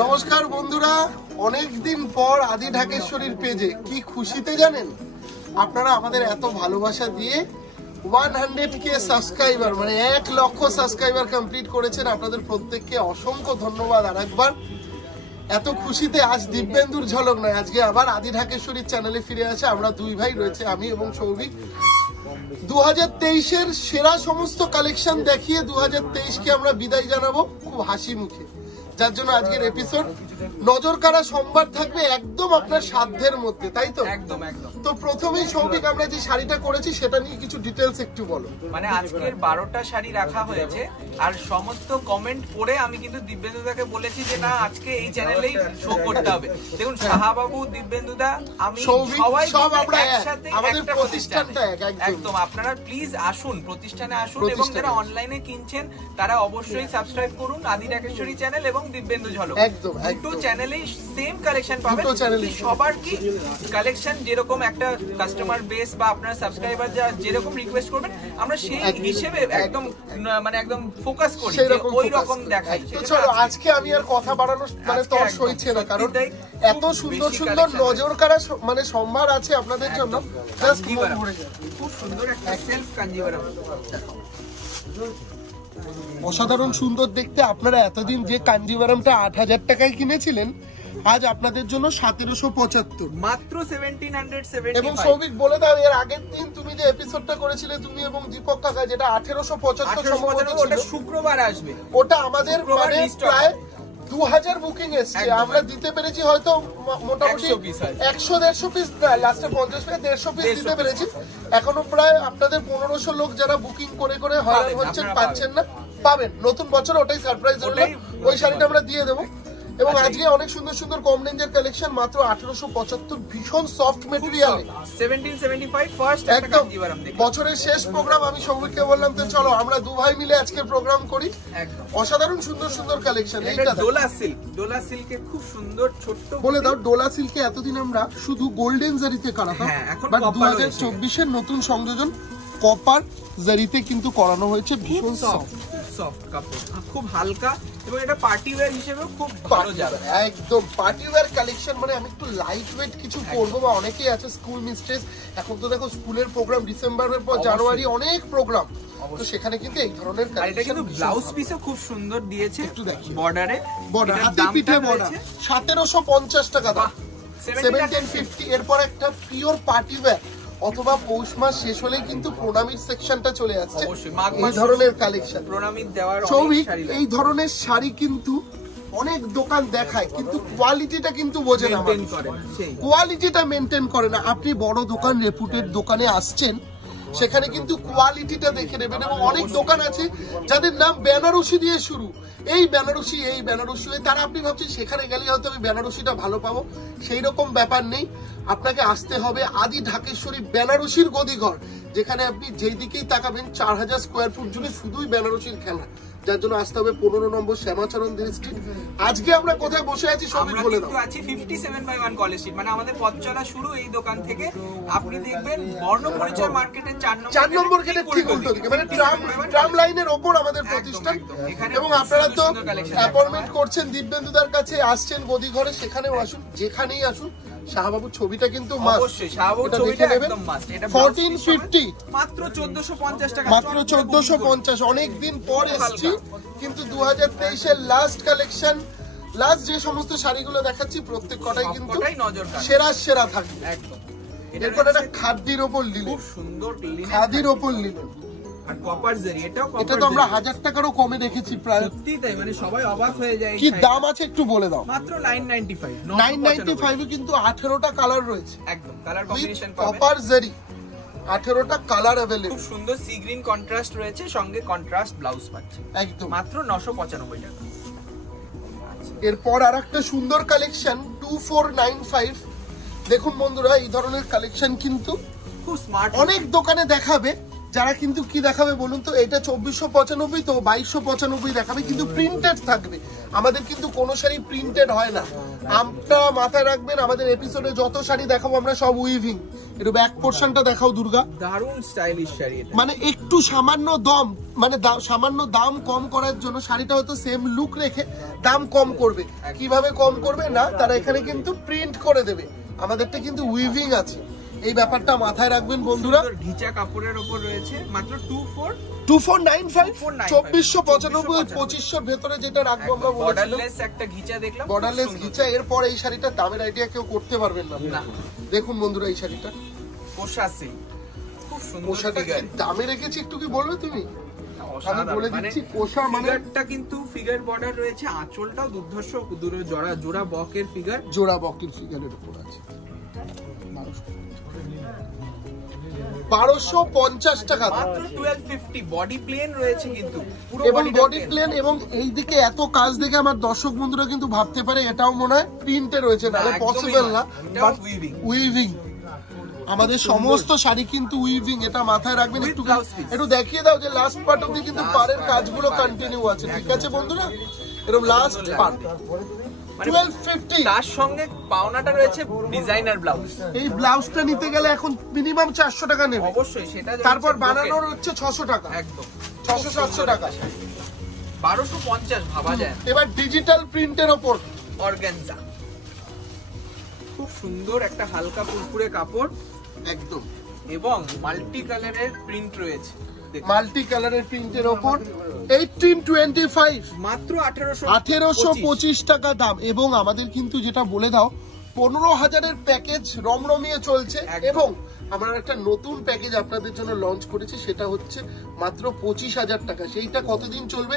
নমস্কার বন্ধুরা, অনেকদিন পর আদি ঢাকেশ্বরীর পেজে কি খুশিতে জানেন, আপনারা আমাদের এত ভালোবাসা দিয়ে 100K সাবস্ক্রাইবার মানে 1 লক্ষ সাবস্ক্রাইবার কমপ্লিট করেছেন। আপনাদের প্রত্যেককে অসংখ্য ধন্যবাদ। আর একবার এত খুশিতে আজ দিব্যেন্দুর ঝলক নয়, আজকে আবার আদি ঢাকেশ্বরীর চ্যানেলে ফিরে আসে। আমরা দুই ভাই রয়েছে, আমি এবং সৌভিক। 2023-এর সেরা সমস্ত কালেকশন দেখিয়ে 2023-কে আমরা বিদায় জানাবো খুব হাসি মুখে, যার জন্য আজকের এপিসোড নজর কাড়া সম্ভার থাকবে একদম আপনার সাধ্যের মধ্যে, তাই তো? একদম একদম। তো প্রথমেই সৌভিক, আমরা যে শাড়িটা করেছি সেটা নিয়ে কিছু ডিটেইলস একটু বলো। মানে আজকের 12টা শাড়ি রাখা হয়েছে, আর সমস্ত কমেন্ট পড়ে আমি কিন্তু দিব্যেন্দুদাকে বলেছি যে না, আজকে এই চ্যানেলেই শো করতে হবে। দেখুন, সাহাবাবু, দিব্যেন্দুদা, আমি সবাই সব আমরা একসাথে আমাদের একটা প্রতিষ্ঠানটা একদম। আপনারা প্লিজ আসুন, প্রতিষ্ঠানে আসুন, এবং যারা অনলাইনে কিনছেন তারা অবশ্যই সাবস্ক্রাইব করুন আদি ঢাকেশ্বরী চ্যানেল এবং দিব্যেন্দু ঝলক। একদম দুটো চ্যানেলেই সেম কালেকশন পাবেন। সবার কি কালেকশন যেরকম একটা কাস্টমার বেস বা আপনার সাবস্ক্রাইবার যা যেরকম রিকোয়েস্ট করবেন, আমরা সেই হিসেবে একদম মানে একদম ফোকাস করি, ওই রকম দেখাই। চলো, আজকে আমি আর কথা বাড়ানো মানে তোর সইছে না, কারণ এত সুন্দর সুন্দর নজর কাড়া মানে সম্ভার আছে আপনাদের জন্য। খুব সুন্দর একটা সেলফ কাঞ্জিভারাম, অসাধারণ সুন্দর দেখতে। আপনারা এতদিন যে কাঞ্জিভারামটা 8000 টাকায় কিনেছিলেন, আজ আপনাদের জন্য 1775 মাত্র 1775। এবং সৌভিক বলে দাও, এর আগের দিন তুমি যে এপিসোডটা করেছিলে তুমি এবং দীপক কাকা, যেটা 1875 সম্ভবত ছিল, ওটা শুক্রবার আসবে। ওটা আমাদের মানে প্রায় 2000 বুকিং এসছে, আমরা দিতে পেরেছি হয়তো মোটামুটি 100-150 পিস, লাস্টে 50 থেকে 150 পিস দিতে পেরেছি। এখনো প্রায় আপনাদের 1500 লোক যারা বুকিং করে করে হয়রান হচ্ছেন, পাচ্ছেন না, পাবেন নতুন বছর। ওটাই সারপ্রাইজ হলো, ওই শাড়িটা আমরা দিয়ে দেবো। এবং আজকে অনেক সুন্দর সুন্দর কম রেঞ্জের কালেকশন মাত্র 1875, ভীষণ সফট মেটেরিয়ালে 1775 ফার্স্ট একটা কাঞ্জিভারাম। বছরের শেষ প্রোগ্রাম, আমি সৌভিককে বললাম তো চলো আমরা দু ভাই মিলে আজকে প্রোগ্রাম করি। একদম অসাধারণ সুন্দর সুন্দর কালেকশন। এইটা ডোলা সিল্ক, ডোলা সিল্কে খুব সুন্দর ছোট্ট বলে দাও। ডোলা সিল্কে এতদিন আমরা শুধু গোল্ডেন জারিতে করাতাম, বাট 2024-এর নতুন সংযোজন কপার জারিতে কিন্তু করানো হয়েছে। ভীষণ সফট কাপড়, খুব হালকা, এবং এটা পার্টি ওয়্যার হিসেবে খুব ভালো যাবে। একদম পার্টি ওয়্যার কালেকশন। মানে আমি একটু লাইট ওয়েট কিছু পরবো, বা অনেকেই আছে স্কুল মিস্ট্রেস, এখন তো দেখো স্কুলের প্রোগ্রাম, ডিসেম্বরের পর জানুয়ারি অনেক প্রোগ্রাম, তো সেখানে কিন্তু এই ধরনের কালেকশন। এটা কিন্তু ব্লাউজ পিসও খুব সুন্দর দিয়েছে, একটু দেখি বর্ডারে, বর্ডার হাতে পিঠে বর্ডার, 1750 টাকা দাম, 1750। এরপর একটা পিওর পার্টি ওয়্যার অথবা পৌষ মাস শেষ হলেই কিন্তু প্রণামীর সেকশনটা চলে আসছে, এই ধরনের কালেকশন। প্রণামীর দেওয়ার সৌভিক, এই ধরনের শাড়ি কিন্তু অনেক দোকান দেখায়, কিন্তু কোয়ালিটিটা কিন্তু বোঝে না, কোয়ালিটিটা মেনটেন করে না। আপনি বড় দোকান, রেপুটেড দোকানে আসছেন, সেখানে কিন্তু কোয়ালিটিটা দেখে নেবেন। এবং অনেক দোকান আছে যাদের নাম বেনারসি দিয়ে শুরু, এই বেনারসি এই বেনারসি, তারা আপনি ভাবছেন সেখানে গেলে হয়তো আমি বেনারসিটা ভালো পাবো, সেই রকম ব্যাপার নেই। আপনাকে আসতে হবে আদি ঢাকেশ্বরী বেনারসির গদিঘর, যেখানে আপনি যেই দিকেই তাকাবেন 4000 স্কোয়ার ফুট জুড়ে শুধুই বেনারসির খেলা, যার জন্য আসতে হবে 15 নম্বর শ্যামাচরণ স্ট্রিট। আজকে আমরা কোথায় বসে আছি সবই বলে দাও। আমরা আছি 57/1 কলেজ স্ট্রিট, মানে আমাদের পথ চলা শুরু এই দোকান থেকে। আপনি দেখবেন বর্ণপরিচয় মার্কেটের 4 নম্বর গেটে ঠিক উল্টো দিকে, মানে ট্রাম লাইনের ওপর আমাদের প্রতিষ্ঠান। এবং আপনারা তো অ্যাপয়েন্টমেন্ট করছেন দিব্যেন্দুদার কাছে, আসছেন গদিঘরে, সেখানেও আসুন, যেখানেই আসুন। শাহবাবুর ছবিটা কিন্তু অবশ্যই, শাহবাবুর ছবিটা একদম মাস্ট। এটা 1450 মাত্র 1450 টাকা, মাত্র 1450। অনেক দিন পর এসেছি, কিন্তু 2023-এর লাস্ট কালেকশন, লাস্ট যে সমস্ত শাড়িগুলো দেখাচ্ছি প্রত্যেক কটাই কিন্তু সেরা সেরা থাকবে একদম। এরপর একটা খাদির ওপর লিলেন, খুব সুন্দর খাদির ওপর লিলেন, আর কপার জারি। এটা তো আমরা 1000 টাকারও কমে দেখেছি প্রায়, সত্যি তাই, মানে সবাই অবাক হয়ে যায়। কি দাম আছে একটু বলে দাও। মাত্র 995। 995 এ কিন্তু 18টা কালার রয়েছে, একদম কালার কম্বিনেশন পাবেন। কপার জারি 18টা কালার अवेलेबल, খুব সুন্দর সি গ্রিন কন্ট্রাস্ট রয়েছে, সঙ্গে কন্ট্রাস্ট ব্লাউজ পাচ্ছেন একদম মাত্র 995 টাকা। এরপর আরেকটা সুন্দর কালেকশন 2495। দেখুন বন্ধুরা, এই ধরনের কালেকশন কিন্তু খুব স্মার্ট, অনেক দোকানে দেখাবে, যারা কিন্তু কি দেখাবে বলুন তো, এটা 2495 তো 2295 দেখাবে, কিন্তু প্রিন্টেড থাকবে। আমাদের কিন্তু কোনো শাড়ি প্রিন্টেড হয় না, আমরা মাথায় রাখবেন। আমাদের এপিসোডে যত শাড়ি দেখাবো আমরা সব উইভিং। একটু ব্যাক পোরশনটা দেখাও দুর্গা, দারুণ স্টাইলিশ শাড়ি। মানে একটু সামান্য সামান্য দাম কম করার জন্য শাড়িটা হয়তো সেম লুক রেখে দাম কম করবে। কিভাবে কম করবে না, তারা এখানে কিন্তু প্রিন্ট করে দেবে। আমাদেরটা কিন্তু উইভিং আছে, এই ব্যাপারটা মাথায় রাখবেন বন্ধুরা। ঘিচা কাপড়ের উপর রয়েছে মাত্র 2495 2495 2500 ভেতরে যেটা রাখবো আমরা বলেছিলাম। বর্ডারলেস একটা ঘিচা দেখলাম, বর্ডারলেস ঘিচা। এরপর এই শাড়িটার দামের আইডিয়া কেউ করতে পারবেন না। দেখুন বন্ধুরা এই শাড়িটা কোষা সিল্ক, খুব সুন্দর ফিগার। দামে রেখেছি একটু কি বলবে তুমি? আমি বলে দিচ্ছি কোষা মানে ফিগারটা কিন্তু ফিগার বর্ডার রয়েছে, আঁচলটাও দুর্ধর্ষ জোড়া বকের ফিগার, জোড়া বকের ফিগারের উপর আছে। 1250 টাকা মাত্র 1250। বডি প্লেন রয়েছে কিন্তু পুরো এবং বডি প্লেন, এবং এই দিকে এত কাজ দেখে আমার দর্শক বন্ধুরা কিন্তু ভাবতে পারে এটাও মনে হয় প্রিন্টে রয়েছে, নাহলে পসিবল না। বাট উইভিং, আমাদের সমস্ত শাড়ি কিন্তু উইভিং, এটা মাথায় রাখবেন। একটু দেখিয়ে দাও যে লাস্ট পার্ট অবধি কিন্তু পাড়ের কাজগুলো কন্টিনিউ আছে, ঠিক আছে বন্ধুরা? এরকম লাস্ট পার্ট 1250। তার সঙ্গে পাওনাটা রয়েছে ডিজাইনার ব্লাউজ। এই ব্লাউজটা নিতে গেলে এখন মিনিমাম 400 টাকা নেবে অবশ্যই, সেটা তারপর বানানোর হচ্ছে 600 টাকা, একদম 600-700 টাকা, 1250 ভাবা যায়। এবার ডিজিটাল প্রিন্টের ওপর অর্গানজা, খুব সুন্দর একটা হালকা পুরপুরে কাপড় একদম, এবং মাল্টি কালারের প্রিন্ট রয়েছে। মাল্টি কালারের প্রিন্টের ওপর 1825 মাত্র 1825 টাকা দাম। এবং আমাদের কিন্তু যেটা বলে দাও 15,000-এর প্যাকেজ রমরমিয়ে চলছে, এবং আমরা একটা নতুন প্যাকেজ আপনাদের জন্য লঞ্চ করেছি, সেটা হচ্ছে মাত্র 25,000 টাকা। সেইটা কতদিন চলবে?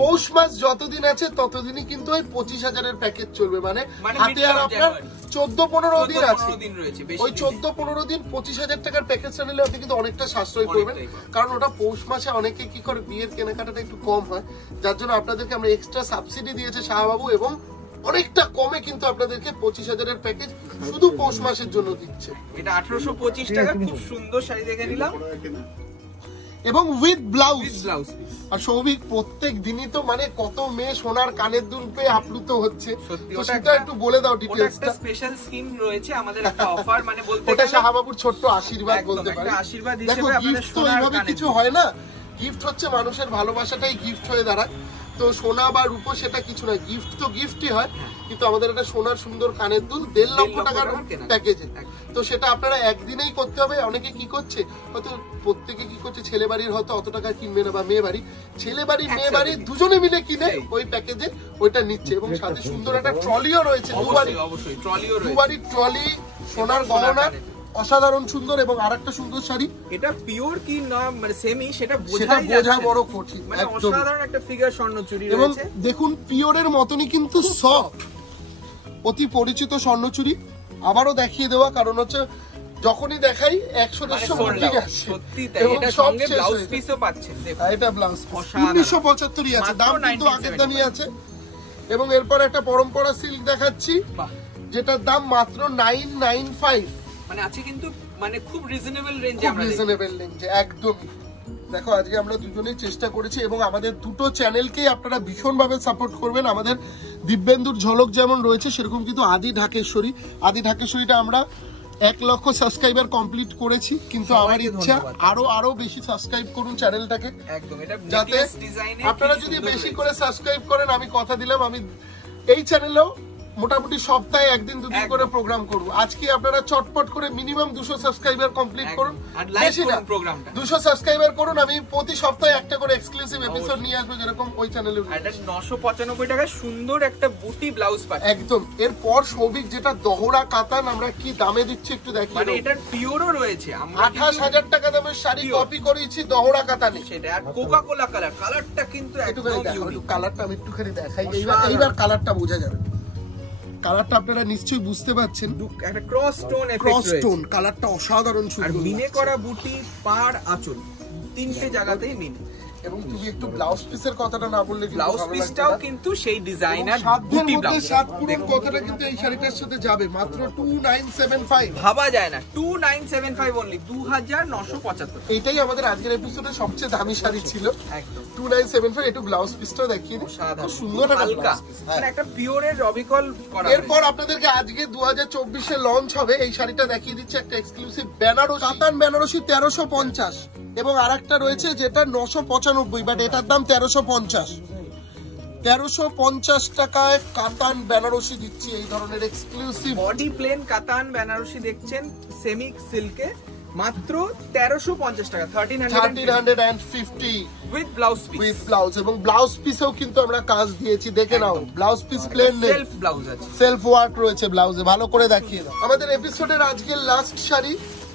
পৌষ মাস যতদিন আছে ততদিনই কিন্তু ওই 25,000-এর প্যাকেজ চলবে। মানে হাতে আর আপনার 14-15 দিন আছে, ওই 14-15 দিন 25,000 টাকার প্যাকেজটা নিলে আপনি কিন্তু অনেকটা সাশ্রয় করবেন। কারণ ওটা পৌষ মাসে অনেকে কি করে, বিয়ের কেনাকাটাটা একটু কম হয়, যার জন্য আপনাদেরকে আমরা এক্সট্রা সাবসিডি দিয়েছে শাহবাবু, এবং অনেকটা কমে কিন্তু আপনাদেরকে 25,000-এর প্যাকেজ শুধু পৌষ মাসের জন্য দিচ্ছে। এটা 1825 টাকা, খুব সুন্দর শাড়ি দেখে নিলাম, এবং উইথ ব্লাউজ। আর সৌভিক প্রত্যেক দিনই তো মানে কত মেয়ে সোনার কানের দুল পেয়ে আপ্লুত হচ্ছে, তো সেটা একটু বলে দাও ডিটেইলসটা। স্পেশাল স্কিম রয়েছে আমাদের, একটা অফার, মানে বলতে ওটা শাহবাবুর ছোট্ট আশীর্বাদ বলতে পারি। আশীর্বাদ হিসেবে আপনাদের গিফট তো এইভাবে কিছু হয় না, গিফট হচ্ছে মানুষের ভালোবাসাটাই গিফট হয়ে দাঁড়ায়। তো সোনা বা রূপো সেটা কিছু নয়, গিফট তো গিফটই হয়, কিন্তু আমাদের একটা সোনার সুন্দর কানের দুল 1.5 লক্ষ টাকার প্যাকেজে। তো সেটা আপনারা একদিনেই করতে হবে। অনেকে কি করছে, হয়তো প্রত্যেকে কি করছে, ছেলে বাড়ির হয়তো অত টাকা কিনবে না, বা মেয়ে বাড়ি, ছেলে বাড়ি মেয়ে বাড়ি দুজনে মিলে কিনে ওই প্যাকেজে ওইটা নিচ্ছে। এবং সাথে সুন্দর একটা ট্রলিও রয়েছে, দুবারই ট্রলি, সোনার গহনা, অসাধারণ সুন্দর। এবং আরেকটা সুন্দর শাড়ি, এটা পিওর কি না মানে সেমি সেটা বোঝা বড় কঠিন, মানে অসাধারণ একটা ফিগার স্বর্ণচুরি রয়েছে। এবং দেখুন পিওরের মতনই কিন্তু সফট, অতি পরিচিত স্বর্ণচুরি। আবারও দেখিয়ে দেওয়া, কারণ হচ্ছে যখনই দেখাই 100-150 বুকিং আসছে, এবং সব ব্লাউজ পিসও পাচ্ছেন। এটা ব্লাউজ 1975 আছে, দাম কিন্তু আগের দামই আছে। এবং এরপর একটা পরম্পরা সিল্ক দেখাচ্ছি, যেটার দাম মাত্র 995, মানে আছে কিন্তু মানে খুব রিজনেবল রেঞ্জে, আমরা রিজনেবল রেঞ্জে একদম। দেখো আজকে আমরা দুজনেই চেষ্টা করেছি, এবং আমাদের দুটো চ্যানেলকেই আপনারা ভীষণভাবে সাপোর্ট করবেন। আমাদের দিব্যেন্দুর ঝলক যেমন রয়েছে, সেরকম কিন্তু আদি ঢাকেশ্বরীটা আমরা 1 লক্ষ সাবস্ক্রাইবার কমপ্লিট করেছি, কিন্তু আমার ইচ্ছা আরো বেশি সাবস্ক্রাইব করুন চ্যানেলটাকে, যাতে আপনারা যদি বেশি করে সাবস্ক্রাইব করেন, আমি কথা দিলাম আমি এই চ্যানেলেও মোটামুটি সপ্তাহে 1-2 দিন করে প্রোগ্রাম করব। আজকে আপনারা চটপট করে মিনিমাম 200 সাবস্ক্রাইবার কমপ্লিট করুন, বেশি না 200 সাবস্ক্রাইবার করুন। আমি প্রতি সপ্তাহে একটা করে এক্সক্লুসিভ এপিসোড নিয়ে আসবো, যেরকম ওই চ্যানেলে। এটা 995 টাকায় সুন্দর একটা বুটি ব্লাউজ পাচ্ছেন একদম। এরপর সৌভিক যেটা দহরা কাতান, আমরা কি দামে দিচ্ছি একটু দেখি। মানে এটার পিওরও রয়েছে, আমরা 28,000 টাকা দামের শাড়ি কপি করেছি দহরা কাতানে, সেটা। আর কোকা কোলা কালারটা কিন্তু একদম ইউনিক। কালারটা আমি একটুখানি দেখাই, এইবার কালারটা বোঝা যাবে। কালারটা আপনারা নিশ্চয়ই বুঝতে পারছেন, একটা ক্রস টোন এফেক্ট রয়েছে, ক্রস টোন কালারটা অসাধারণ সুন্দর। আর মিনে করা বুটি, পাড়, আঁচল তিনটে জায়গাতেই মিনে। এবং তুমি একটু ব্লাউজ পিসের কথাটা না বললে ব্লাউজ পিসটাও কিন্তু সেই ডিজাইনার বুটি ব্লাউজ। সাত পুরন কথাটা কিন্তু এই শাড়িটার সাথে যাবে মাত্র 2975। ভাবা যায় না 2975 অনলি 2975। এইটাই আমাদের আজকের এপিসোডে সবচেয়ে দামি শাড়ি ছিল একদম 2975। একটু ব্লাউজ পিসটাও দেখিয়ে দিই, খুব সুন্দর হালকা মানে একটা পিওরের রবিকল করা। এরপর আপনাদেরকে আজকে 2024 এ লঞ্চ হবে এই শাড়িটা দেখিয়ে দিচ্ছে, একটা এক্সক্লুসিভ বেনারসি কাতান বেনারসি 1350 এবং আরেকটা রয়েছে যেটা 995, বাট এটার দাম 1350। 1350 টাকায় কাতান বেনারসি দিচ্ছি এই ধরনের এক্সক্লুসিভ বডি প্লেন কাতান বেনারসি দেখছেন সেমি সিল্কে মাত্র 1350 টাকা 1350 with blouse piece. With blouse এবং ব্লাউজ পিসেও কিন্তু আমরা কাজ দিয়েছি, দেখে নাও ব্লাউজ পিস প্লেন নেই, সেলফ ব্লাউজ আছে, সেলফ ওয়ার্ক রয়েছে ব্লাউজে, ভালো করে দেখিয়ে দাও। আমাদের এপিসোডের আজকের লাস্ট শাড়ি,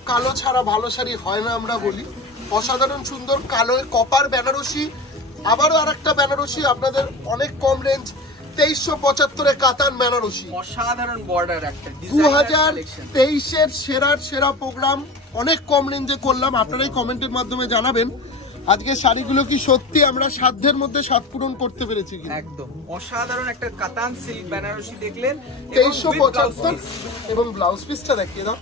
কালো ছাড়া ভালো শাড়ি হয় না আমরা বলি, অসাধারণ সুন্দর কালো কপার বেনারসি। আবারও আরেকটা বেনারসি আপনাদের অনেক কম রেঞ্জ 2375 কাতান বেনারসি। অসাধারণ বর্ডার একটা 2023 এর সেরা প্রোগ্রাম অনেক কম রেঞ্জে করলাম, আপনারাই কমেন্টের মাধ্যমে জানাবেন আজকে শাড়িগুলো কি সত্যি আমরা সাধ্যের মধ্যে সাত পূরণ করতে পেরেছি কি। একদম অসাধারণ একটা কাতান সিল্ক বেনারসি দেখলেন 2375 এবং ব্লাউজ পিসটা দেখিয়ে দাও।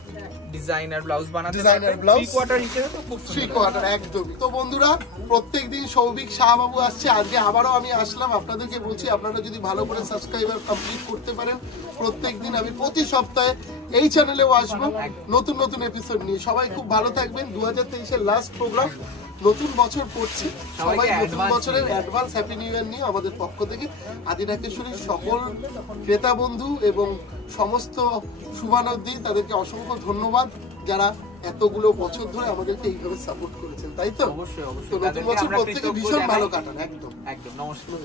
ডিজাইনার ব্লাউজ বানাতে ডিজাইনার ব্লাউজ 3 কোয়ার্টার হিসেবে তো খুব সুন্দর 3 কোয়ার্টার একদমই। তো বন্ধুরা প্রত্যেকদিন সৌভিক শাহবাবু আসছে, আজকে আবারও আমি আসলাম। আপনাদেরকে বলছি আপনারা যদি ভালো করে সাবস্ক্রাইবার কমপ্লিট করতে পারেন, প্রত্যেকদিন আমি প্রতি সপ্তাহে এই চ্যানেলেও আসবো নতুন নতুন এপিসোড নিয়ে। সবাই খুব ভালো থাকবেন। 2023 এর লাস্ট প্রোগ্রাম, নতুন বছর পড়ছে, সবাই নতুন বছরের অ্যাডভান্স হ্যাপি নিউ ইয়ার নিয়ে আমাদের পক্ষ থেকে আদিনাকেশ্বরীর সকল ক্রেতা বন্ধু এবং সমস্ত শুভানুদ্দিন তাদেরকে অসংখ্য ধন্যবাদ যারা এতগুলো বছর ধরে আমাদেরকে এইভাবে সাপোর্ট করেছেন, তাই তো? অবশ্যই তো নতুন বছর প্রত্যেকে ভীষণ ভালো কাটান। একদম একদম। নমস্কার।